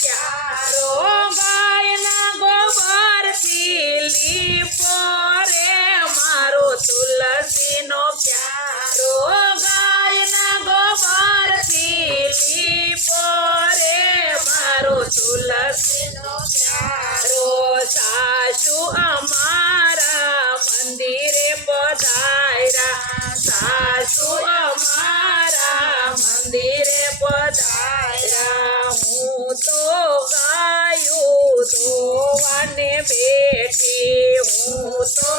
પ્યારો ગાયના ગોબરથી લીપો રે મારો તુલસીનો પ્યારો ગાયના ગોબરથી લીપો રે મારો તુલસીનો પ્યારો સાસુ અમારા મંદિરે પધાર્યા. સાસુ અમારા મંદિરે પધાર્યા. ગાયું ધોવાને બેઠી. હું તો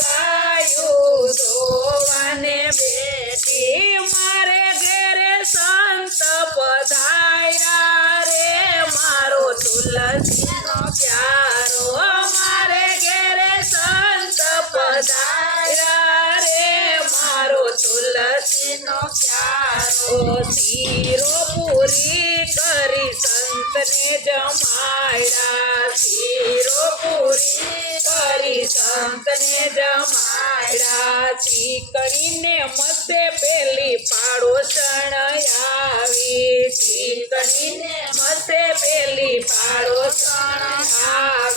ગાયું ધોવાને બેઠી. મારે ઘેરે સંત પધાર્યા રે. મારો તુલસીનો પ્યારો. મારે ઘેરે સંત પધાર્યા રે મારો તુલસીનો પ્યારો. ધીરો પૂરી કરી સંતને જમાડ્યા શીરો પૂરી કરી સંતને જમાડ્યા ચીકણીને મસ્તે પેલી પાડોશણ આવી. ચીકણીને મસ્તે પેલી પાડો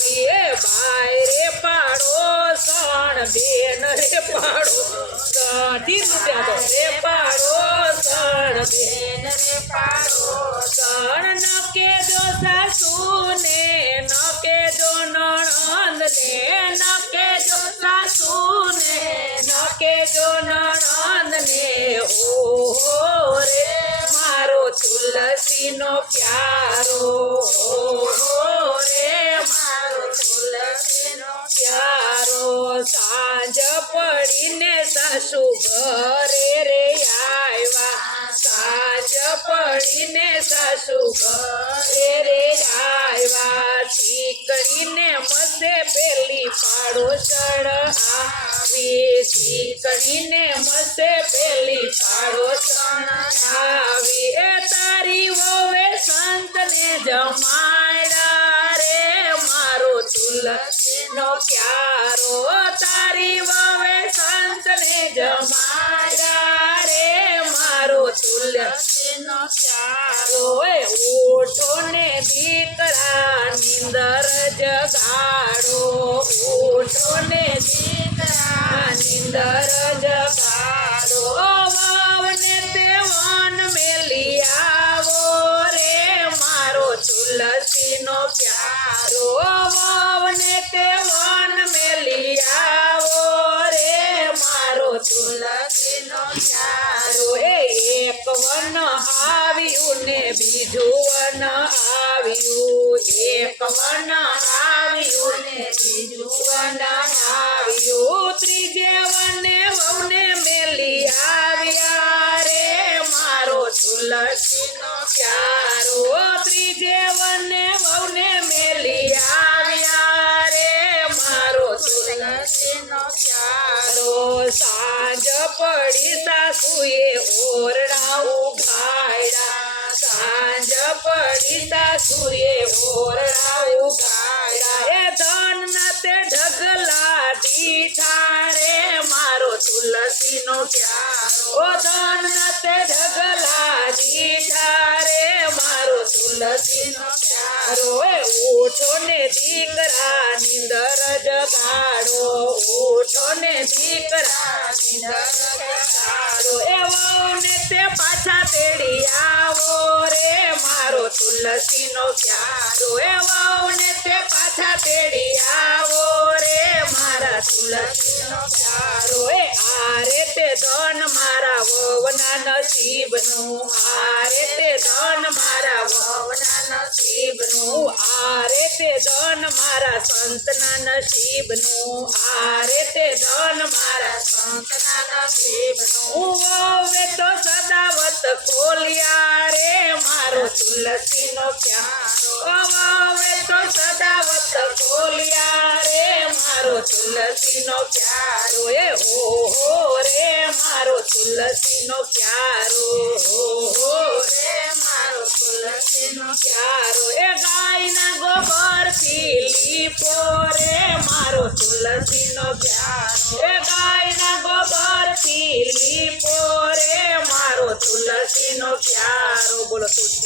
એ ભાઈ રે પાડોશણ બેન રે પાડોશણ ધીરું રૂપિયા તો. રે પાડોશણ બેન રે પાડોશણ ન કેજો સાસુને ન કેદો નણંદ ને ન કેજો સાસુને ન કેદો નણંદ ને ઓહો રે, મારો તુલસીનો પ્યારો, ઓહો રે, મારો તુલસીનો પ્યારો. સાંજ પડીને સાસુ ઘરે પડીને સાસુ ઘરે રે આવ્યા. કરીને મસે પેલી પાડોશણ આવી કરીને મસે પેલી પાડોશણ આવી દીકરા નિંદર જગાડો ઉઠો ને દીકરા નિંદર જગાડો વાવને તે આવ્યું આવ્યું મારો તુલસીનો પ્યારો ત્રીજે વને મેલી આવ્યા રે. મારો તુલસીનો પ્યારો સાંજ પડી સાસુએ ઓરડા ઉઘાડ્યા સાંજ પડી સાસુએ તુલસીનો પ્યારો. ધન તે ઢગલા દીઠા રે મારો તુલસીનો પ્યારો. એ ઉઠો ને દીકરા નિંદર જગાડો. ઉઠો ને દીકરા નિંદર જગાડો. એવો ને તે પાછા તેડી આવો. રે મારો તુલસીનો પ્યારો. નસીબનું આરે તે ધન મારા વહુના નસીબનું, આરે તે ધન મારા સંતના નસીબનું, આરે તે ધન મારા સંતના નસીબનું. વવે તો સદાવત ખોલિયા રે મારો તુલસીનો પ્યારો. વવે તો સદાવત ખોલિયા રે મારો તુલસીનો તુલસીનો પ્યારો. ઓહો રે મારો તુલસીનો પ્યારો. એ ગાયના ગોબરથી લીપો રે મારો તુલસીનો પ્યારો. એ ગાયના ગોબરથી લીપો રે મારો તુલસીનો પ્યારો. બોલો, તુલસી